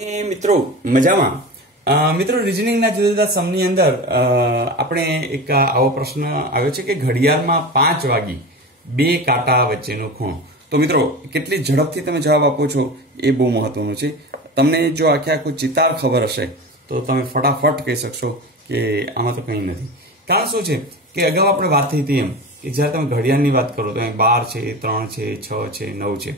મિત્રો મજામાં મિત્રો રિઝનિંગના જુદા જુદા સમની અંદર આપણે એક આવો પ્રશ્ન આવ્યો છે કે ઘડિયાળમાં 5 વાગી 2 કાંટા વચ્ચેનો ખૂણો. તો મિત્રો કેટલી ઝડપથી તમે જવાબ આપો છો એ બહુ મહત્વનું છે. તમને જો આખું ચિતાર ખબર હશે તો તમે ફટાફટ કહી શકશો કે આમાં તો કંઈ નથી. કારણ શું છે કે અગાઉ આપણે વાત થઈ હતી એમ કે જ્યારે તમે ઘડિયાળની વાત કરો તો 12 છે, 3 છે, 6 છે, 9 છે,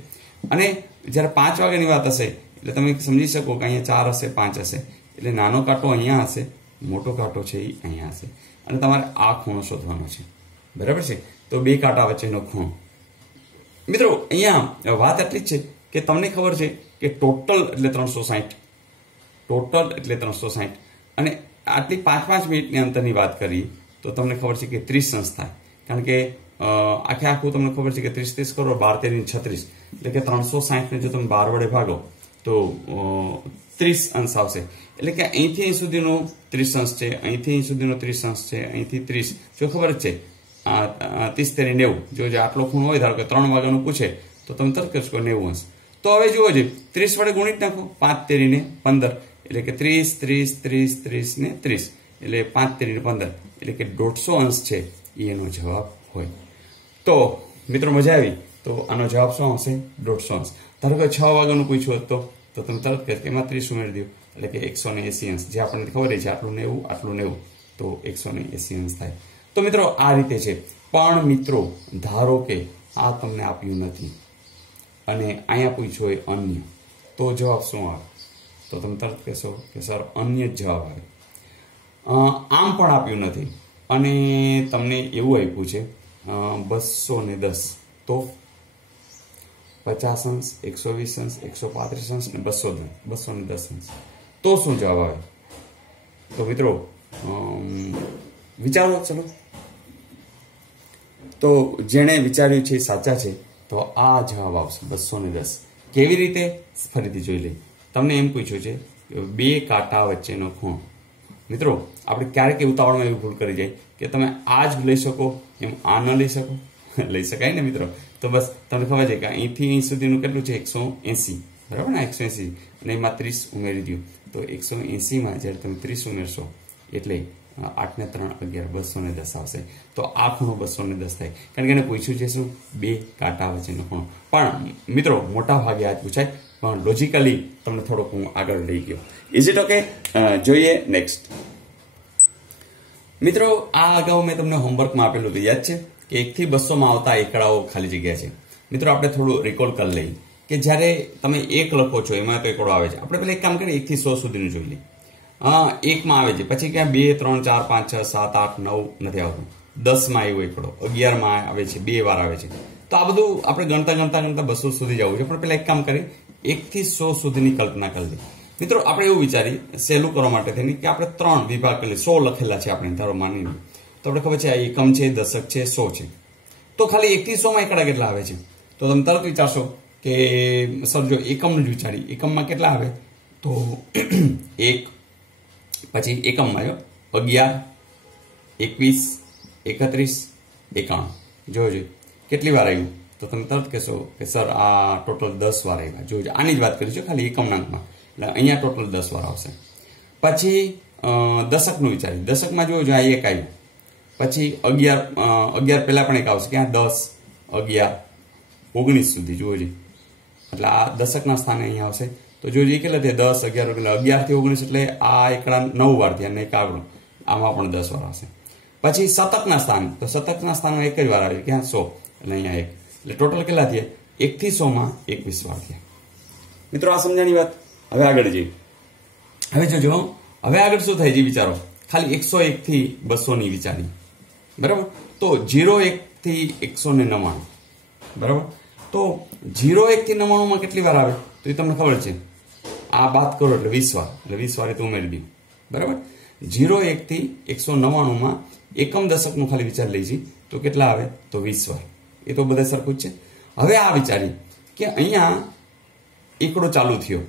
અને જ્યારે 5 વાગ્યાની વાત હશે એટલે તમે સમજી શકો કે અહીંયા 4 હશે, 5 હશે, એટલે નાનો કાંટો અહીંયા હશે, મોટો કાંટો છે એ અહીંયા હશે, અને તમારે આ ખૂણો શોધવાનો છે. બરાબર છે? તો 2 કાંટા વચ્ચેનો ખૂણો. મિત્રો અહીંયા વાત એટલી જ છે કે તમને ખબર છે કે ટોટલ એટલે 360, ટોટલ એટલે 360, અને આટલી 5-5 મિનિટની અંતરની વાત કરીએ તો તમને ખબર છે કે 30 અંશ થાય. કારણ કે આખું તમને ખબર છે કે 30 કરો 12 13 36, એટલે કે 360 ને જો તમે 12 વડે ભાગો તો 30 અંશ આવશે. એટલે કે અહીંથી અહીં સુધીનો 30 અંશ છે, અહીંથી અહીં સુધીનો 30 અંશ છે, અહીંથી 30, જો ખબર જ છે 30 તેરી 90. જો આટલો ખૂણો હોય, ધારો કે 3 વાગ્યાનું પૂછે તો તમે તરત કરશો 90 અંશ. તો હવે જુઓ છે 30 વડે ગુણિત નાખો, 5 તેરી ને 15, એટલે કે 30 30 30 30 ને 30, એટલે 5 તેરી ને 15, એટલે કે 150 અંશ છે એનો જવાબ હોય. તો મિત્રો મજા આવી. તો આનો જવાબ શું આવશે? 150 અંશ. ધારો કે 6 વાગ્યાનું પૂછ્યું તો તમે તરત કહે કે એમાં 30 ઉમેરી દો, એટલે કે 180 અંશ. જે આપણને ખબર છે આટલું 90 આટલું 90, તો 180 અંશ થાય. તો મિત્રો આ રીતે છે. પણ મિત્રો ધારો કે આ તમને આપ્યું નથી અને અહીંયા પૂછ્યું હોય અન્ય, તો જવાબ શું આવે? તો તમે તરત કહેશો કે સર અન્ય જ જવાબ આવે. આમ પણ આપ્યું નથી અને તમને એવું આપ્યું છે 210, તો 50 અંશ, 120 અંશ, 135 અંશ ને 210 અંશ, તો શું જવાબ આવે? તો મિત્રો વિચારો. ચલો, તો જેણે વિચાર્યું છે સાચા છે, તો આ જવાબ આવશે 210. કેવી રીતે? ફરીથી જોઈ લઈએ. તમને એમ પૂછ્યું છે 2 કાંટા વચ્ચેનો ખૂણો. મિત્રો આપણે ક્યારેક ઉતાવળમાં એવી ભૂલ કરી જાય કે તમે આ જ લઈ શકો એમ આ ન લઈ શકો. લઈ શકાય ને મિત્રો? તો બસ તમને ખબર છે કે અહીંથી અહીં સુધીનું કેટલું છે? 180. બરાબર ને? 180, અને એમાં 30 ઉમેરી દો તો 180માં જ્યારે તમે 30 ઉમેરશો એટલે 8 ને 3 11, 210 આવશે. તો આ ખૂણો 210 થાય. કારણ કે એને પૂછ્યું છે શું? 2 કાંટા વચ્ચેનો ખૂણો. પણ મિત્રો મોટા ભાગે આ જ પૂછાય, પણ લોજિકલી તમને થોડોક હું આગળ લઈ ગયો. Is it okay? જોઈએ નેક્સ્ટ. મિત્રો આ અગાઉ મેં તમને હોમવર્કમાં આપેલું તો યાદ છે કે 1 થી 200 આવતા એકડાઓ ખાલી જગ્યા છે. મિત્રો આપણે થોડું રિકોલ કરી લઈએ કે જ્યારે તમે 1 લખો છો એમાં તો એકડો આવે છે. આપણે પહેલા એક કામ કરીએ, 1 થી 100 સુધીનું જોઈ લઈએ. 1માં આવે છે, પછી ક્યાં 2 3 4 5 6 7 8 9 નથી આવતું. 10માં આવ્યો એકડો, 11માં આવે છે, 2 વાર આવે છે. તો આ બધું આપણે ગણતા 200 સુધી જવું છે. પણ પહેલા એક કામ કરીએ, 1 થી 100 સુધીની કલ્પના કરી લઈએ. મિત્રો આપણે એવું વિચારીએ સહેલું કરવા માટે થઈને કે આપણે 3 વિભાગ કરી 100 લખેલા છે આપણે, ધારો માની લો. તો આપણે ખબર છે આ એકમ છે, દશક છે, 100 છે. તો ખાલી 1 થી 100માં એકડા કેટલા આવે છે? તો તમે તરત વિચારશો કે સર જો એકમનું જ વિચારી, એકમમાં કેટલા આવે? તો 1, પછી એકમમાં આવ્યો 11, 21, 31, 51. જોજો કેટલી વાર આવ્યું? તો તમે તરત કહેશો કે સર આ ટોટલ 10 વાર આવ્યા. જોજો આની જ વાત કરીશું ખાલી એકમના અંકમાં, એટલે અહીંયા ટોટલ 10 વાર આવશે. પછી દશકનું વિચારી, દશકમાં જોજો આ 1 આવ્યું, પછી 11 પહેલા પણ એક આવશે, ક્યાં? 10, 11, 19 સુધી જોજો, એટલે આ દશકના સ્થાને અહીંયા આવશે. તો જોજો એ કેટલા થયા? 10, 11, 11 થી 19, એટલે આ એકડા 9 વાર થયા, અને એક આગળ આમાં પણ 10 વાર આવશે. પછી શતકના સ્થાન, તો શતકના સ્થાનમાં એક જ વાર આવે, ક્યાં? 100, એટલે અહીંયા 1, એટલે ટોટલ કેટલા થયા? 1 થી 100માં 21 વાર થયા. મિત્રો આ સમજાણી વાત. હવે આગળ જઈએ. હવે જોજો હવે આગળ શું થાય છે વિચારો. ખાલી 101 થી 200 ની વિચારી. બરાબર? તો 01 થી 199. બરાબર? તો 01 થી 99 માં કેટલી વાર આવે? તો એ તમને ખબર છે, આ બાદ કરો એટલે 20 વાર, એટલે 20 વાર તો ઉમેરી દો. બરાબર? 01 થી 199 માં એકમ દશકનું ખાલી વિચાર લઈજી તો કેટલા આવે? તો 20 વાર. એ તો બધા સરખું જ છે. હવે આ વિચારી કે અહીંયા એકડો ચાલુ થયો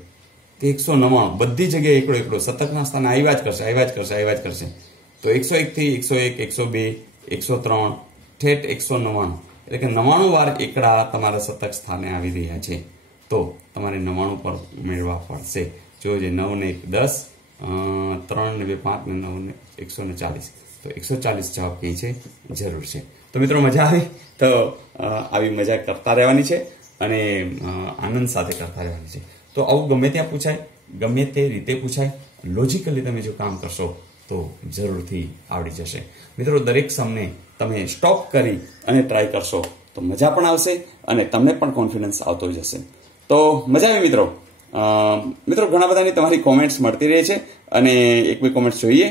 કે 199, બધી જગ્યાએ એકડો શતકના સ્થાને આવ્યા જ કરશે. તો 101 થી 101, 102, 103, ઠેઠ 199, એટલે કે 99 વાર એકડા તમારા શતક સ્થાને આવી રહ્યા છે. તો તમારે 99 પર મેળવવા પડશે. જોજે 9 ને 1 10, 3 ને 2 5 ને 9 ને 140, તો 140 જવાબ કઈ છે જરૂર છે. તો મિત્રો મજા આવી તો આવી મજા કરતા રહેવાની છે અને આનંદ સાથે કરતા રહેવાની છે. તો આવું ગમે ત્યાં પૂછાય, ગમે તે રીતે પૂછાય, લોજિકલી તમે જો કામ કરશો તો જરૂરથી આવડી જશે. મિત્રો દરેક સમને તમે સ્ટોપ કરી અને ટ્રાય કરશો તો મજા પણ આવશે અને તમને પણ કોન્ફિડન્સ આવતો જશે. તો મજા આવી મિત્રો. મિત્રો ઘણા બધાની તમારી કોમેન્ટ્સ મળતી રહે છે અને એક બે કોમેન્ટ્સ જોઈએ.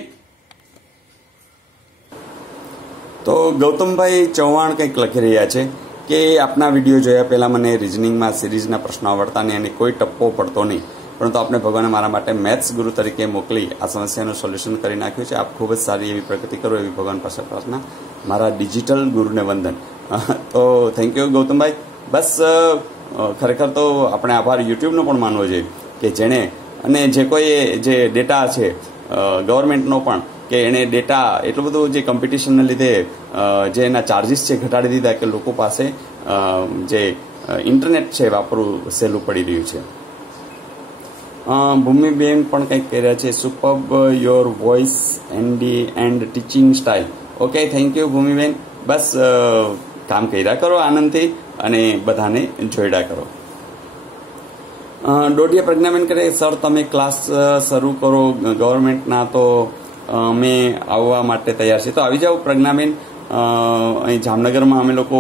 તો ગૌતમભાઈ ચૌહાણ કંઈક લખી રહ્યા છે કે આપના વિડીયો જોયા પહેલાં મને રિઝનિંગમાં સિરીઝના પ્રશ્નો આવડતા નહીં અને કોઈ ટપ્પો પડતો નહીં, પરંતુ આપણે ભગવાને મારા માટે મેથ્સ ગુરુ તરીકે મોકલી આ સમસ્યાનું સોલ્યુશન કરી નાખ્યું છે. આપ ખૂબ જ સારી એવી પ્રગતિ કરો એવી ભગવાન પાસે પ્રાર્થના. મારા ડિજિટલ ગુરુને વંદન. તો થેન્ક યુ ગૌતમભાઈ. બસ ખરેખર તો આપણે આભાર યુટ્યુબનો પણ માનવો જોઈએ કે જેણે અને જે કોઈ જે ડેટા છે ગવર્મેન્ટનો પણ કે એણે ડેટા એટલું બધું જે કોમ્પિટિશનને લીધે જે એના ચાર્જિસ છે ઘટાડી દીધા કે લોકો પાસે જે ઇન્ટરનેટ છે વાપરવું સહેલું પડી રહ્યું છે. ભૂમિબેન પણ કંઈક કહી રહ્યા છે, superb your voice and teaching style. Okay, thank you Bhumiben. બસ કામ કર્યા કરો આનંદથી અને બધાને જોડ્યા કરો. ડોડિયા પ્રજ્ઞાબેન કરે, સર તમે ક્લાસ શરૂ કરો ગવર્મેન્ટના તો અમે આવવા માટે તૈયાર છીએ. તો આવી જાઓ પ્રજ્ઞાબેન. અહીં જામનગરમાં અમે લોકો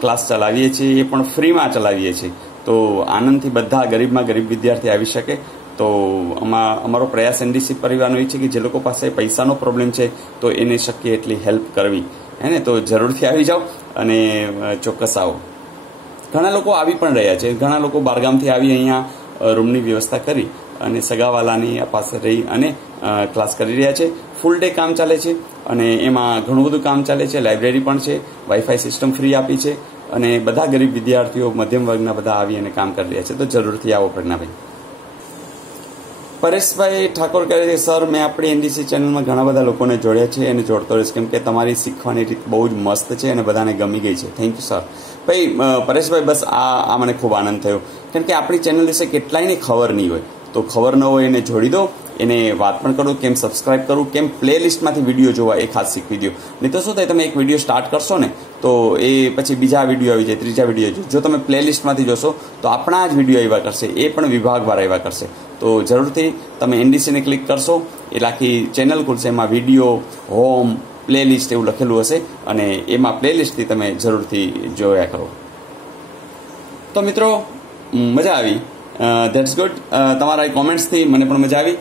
ક્લાસ ચલાવીએ છીએ, એ પણ ફ્રીમાં ચલાવીએ છીએ. તો આનંદથી બધા ગરીબમાં ગરીબ વિદ્યાર્થી આવી શકે. તો અમારો પ્રયાસ એનડીસી પરિવારનો એ છે કે જે લોકો પાસે પૈસાનો પ્રોબ્લેમ છે તો એને શક્ય એટલી હેલ્પ કરવી હે ને. તો જરૂરથી આવી જાઓ અને ચોક્કસ આવો. ઘણા લોકો આવી પણ રહ્યા છે, ઘણા લોકો બહારગામથી આવી અહીંયા રૂમની વ્યવસ્થા કરી અને સગાવાલાની પાસે રહી અને ક્લાસ કરી રહ્યા છે. ફૂલ ડે કામ ચાલે છે અને એમાં ઘણું બધું કામ ચાલે છે. લાઇબ્રેરી પણ છે, વાઈફાઈ સિસ્ટમ ફ્રી આપી છે અને બધા ગરીબ વિદ્યાર્થીઓ મધ્યમ વર્ગના બધા આવી અને કામ કરી રહ્યા છે. તો જરૂરથી આવો પ્રજ્ઞાભાઈ. પરેશભાઈ ઠાકોર કહે છે, સર મેં આપણી એનડીસી ચેનલમાં ઘણા બધા લોકોને જોડ્યા છે અને જોડતો રહીશ કેમ કે તમારી શીખવાની રીત બહુ જ મસ્ત છે અને બધાને ગમી ગઈ છે. Thank you sir. ભાઈ પરેશભાઈ બસ આ મને ખૂબ આનંદ થયો કેમ કે આપણી ચેનલ વિશે કેટલાયને ખબર નહીં હોય. તો ખબર ન હોય એને જોડી દો, એને વાત પણ કરો કેમ સબસ્ક્રાઇબ કરવું, કેમ પ્લે લિસ્ટમાંથી વિડીયો જોવા એ ખાસ શીખવી દો. નહીં તો શું થાય, તમે એક વિડીયો સ્ટાર્ટ કરશો ને તો એ પછી બીજા વિડીયો આવી જાય, ત્રીજા વિડીયો જો તમે પ્લે લિસ્ટમાંથી જોશો તો આપણા જ વિડીયો આવ્યા કરશે, એ પણ વિભાગવાર આવ્યા કરશે. તો જરૂરથી તમે એનડીસીને ક્લિક કરશો એટલે આખી ચેનલ ખુલશે, એમાં વિડીયો, હોમ, પ્લે લિસ્ટ એવું લખેલું હશે અને એમાં પ્લે લિસ્ટથી તમે જરૂરથી જોયા કરો. તો મિત્રો મજા આવી. That's good. તમારા કોમેન્ટ્સથી મને પણ મજા આવી.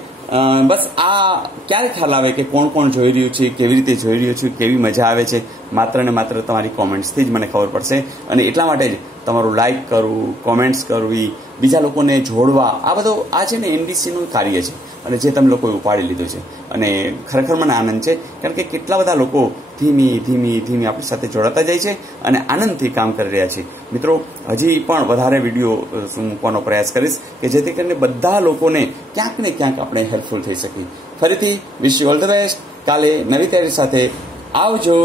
બસ આ ક્યારે ખ્યાલ આવે કે કોણ કોણ જોઈ રહ્યું છે, કેવી રીતે જોઈ રહ્યું છે, કેવી મજા આવે છે, માત્ર ને માત્ર તમારી કોમેન્ટ્સથી જ મને ખબર પડશે. અને એટલા માટે જ તમારું લાઇક કરવું, કોમેન્ટ્સ કરવી, બીજા લોકોને જોડવા, આ બધું આ છે ને એનડીસીનું કાર્ય છે અને જે તમે લોકોએ ઉપાડી લીધું છે. અને ખરેખર મને આનંદ છે કારણ કે કેટલા બધા લોકો ધીમી ધીમી ધીમી આપણી સાથે જોડાતા જાય છે અને આનંદથી કામ કરી રહ્યા છે. મિત્રો હજી પણ વધારે વિડીયો મૂકવાનો પ્રયાસ કરીશ કે જેથી કરીને બધા લોકોને ક્યાંક ને ક્યાંક આપણે હેલ્પફુલ થઈ શકીએ. ફરીથી wish you all the best. કાલે નવી તૈયારી સાથે આવજો.